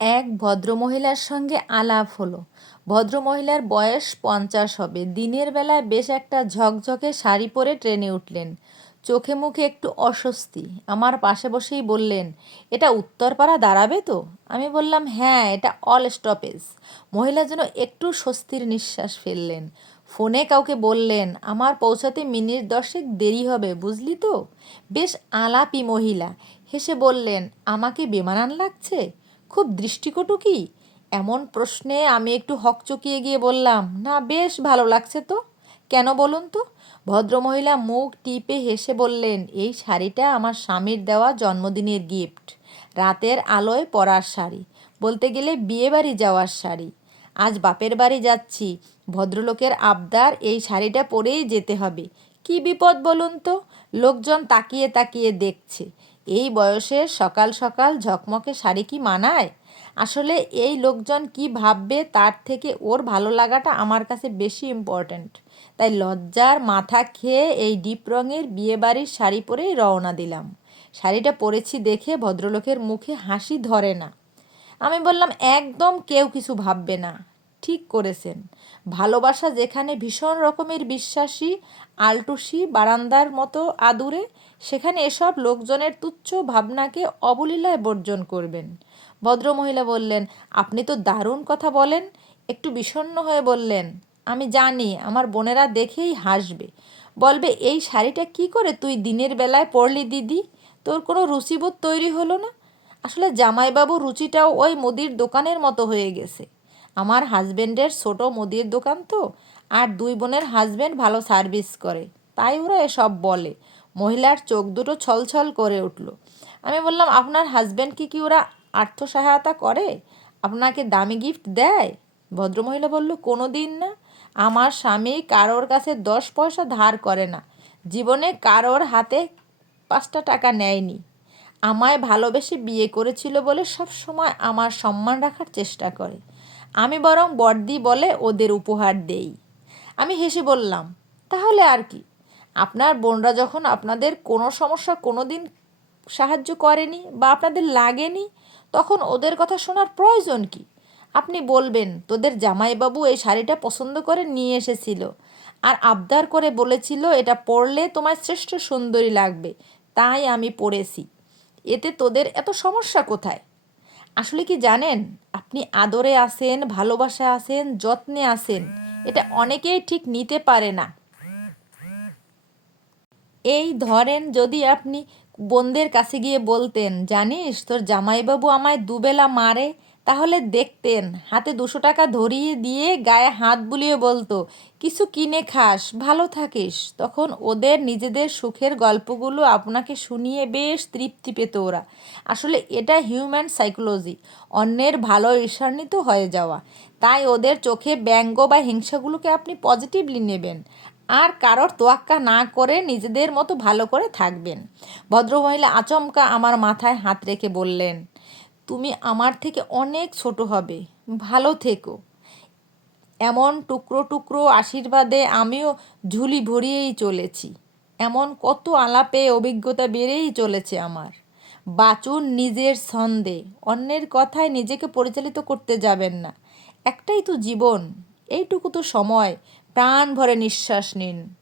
এক ভদ্রমহিলার সঙ্গে আলাপ হলো। ভদ্রমহিলার বয়স পঞ্চাশ হবে। দিনের বেলায় বেশ একটা ঝকঝকে শাড়ি পরে ট্রেনে উঠলেন। চোখে মুখে একটু অস্বস্তি। আমার পাশে বসেই বললেন, এটা উত্তরপাড়া দাঁড়াবে তো? আমি বললাম হ্যাঁ এটা অল স্টপেজ। মহিলা যেন একটু স্বস্তির নিঃশ্বাস ফেললেন। ফোনে কাউকে বললেন, আমার পৌঁছাতে মিনিট দশেক দেরি হবে, বুঝলি তো? বেশ আলাপি মহিলা। হেসে বললেন, আমাকে বেমানান লাগছে? খুব দৃষ্টিকটু কি? এমন প্রশ্নে আমি একটু হকচকিয়ে গিয়ে বললাম, না, বেশ ভালো লাগছে তো। কেন বলুন তো? ভদ্রমহিলা মুখ টিপে হেসে বললেন, এই শাড়িটা আমার স্বামীর দেওয়া জন্মদিনের গিফট। রাতের আলোয় পরার শাড়ি। বলতে গেলে বিয়েবাড়ি যাওয়ার শাড়ি। আজ বাপের বাড়ি যাচ্ছি। ভদ্রলোকের আবদার এই শাড়িটা পরেই যেতে হবে। কি বিপদ বলুন তো? লোকজন তাকিয়ে তাকিয়ে দেখছে। এই বয়সে সকাল সকাল ঝকমকে শাড়ি কি মানায়? আসলে এই লোকজন কি ভাববে তার থেকে ওর ভালো লাগাটা আমার কাছে বেশি ইম্পর্ট্যান্ট তাই লজ্জার মাথা খেয়ে এই ডিপ রঙের বিয়েবাড়ির শাড়ি পরেই রওনা দিলাম। শাড়িটা পরেছি দেখে ভদ্রলোকের মুখে হাসি ধরে না। আমি বললাম, একদম কেউ কিছু ভাববে না। ঠিক করেছেন। ভালোবাসা যেখানে ভীষণ রকমের বিশ্বাসী, আলটুসি, বারান্দার মতো আদুরে, সেখানে এসব লোকজনের তুচ্ছ ভাবনাকে অবলীলায় বর্জন করবেন। ভদ্রমহিলা বললেন, আপনি তো দারুণ কথা বলেন। একটু বিষণ্ণ হয়ে বললেন, আমি জানি, আমার বোনেরা দেখেই হাসবে। বলবে, এই শাড়িটা কি করে তুই দিনের বেলায় পরলি দিদি? তোর কোনো রুচিবোধ তৈরি হলো না? আসলে জামাইবাবু রুচিটাও ওই মুদির দোকানের মতো হয়ে গেছে। আমার হাজব্যান্ডের ছোট মুদির দোকান তো, আর দুই বোনের হাজব্যান্ড ভালো সার্ভিস করে। তাই ওরা এসব বলে। মহিলার চোখ দুটো ছলছল করে উঠল। আমি বললাম, আপনার হাজব্যান্ডকে কি ওরা আর্থ সহায়তা করে? আপনাকে দামি গিফট দেয়? ভদ্রমহিলা বলল কোনো দিন না। আমার স্বামী কারোর কাছে দশ পয়সা ধার করে না। জীবনে কারোর হাতে পাঁচটা টাকা নেয়নি। আমায় ভালোবেসে বিয়ে করেছিল বলে সব সময় আমার সম্মান রাখার চেষ্টা করে। আমি বরং বর্দি বলে ওদের উপহার দেই। আমি হেসে বললাম, তাহলে আর কি? আপনার বোনরা যখন আপনাদের কোনো সমস্যা কোনো দিন সাহায্য করেনি বা আপনাদের লাগেনি, তখন ওদের কথা শোনার প্রয়োজন কি? আপনি বলবেন, তোদের জামাইবাবু এই শাড়িটা পছন্দ করে নিয়ে এসেছিল আর আবদার করে বলেছিল এটা পরলে তোমার শ্রেষ্ঠ সুন্দরী লাগবে। তাই আমি পরেছি। এতে তোদের এত সমস্যা কোথায়? আসলে কি জানেন? আপনি আদরে আসেন ভালোবাসায় আসেন যত্নে আসেন এটা অনেকেই ঠিক নিতে পারে না। এই ধরেন যদি আপনি বোনদের কাছে গিয়ে বলতেন, জানিস তোর জামাইবাবু আমায় দুবেলা মারে তাহলে দেখতেন, হাতে দুশো টাকা ধরিয়ে দিয়ে গায়ে হাত বুলিয়ে বলতো, কিছু কিনে খাস, ভালো থাকিস। তখন ওদের নিজেদের সুখের গল্পগুলো আপনাকে শুনিয়ে বেশ তৃপ্তি পেত ওরা। আসলে এটা হিউম্যান সাইকোলজি, অন্যের ভালো ঈর্ষান্বিত হয়ে যাওয়া। তাই ওদের চোখে ব্যঙ্গ বা হিংসাগুলোকে আপনি পজিটিভলি নেবেন, আর কারোর তোয়াক্কা না করে নিজেদের মতো ভালো করে থাকবেন। ভদ্রমহিলা আচমকা আমার মাথায় হাত রেখে বললেন তুমি আমার থেকে অনেক ছোট হবে। ভালো থেকো। এমন টুকরো টুকরো আশীর্বাদে আমিও ঝুলি ভরিয়েই চলেছি। এমন কত আলাপে অভিজ্ঞতা বেড়েই চলেছে আমার। বাঁচুন নিজের ছন্দে। অন্যের কথায় নিজেকে পরিচালিত করতে যাবেন না। একটাই তো জীবন। এইটুকু তো সময়। প্রাণ ভরে নিঃশ্বাস নিন।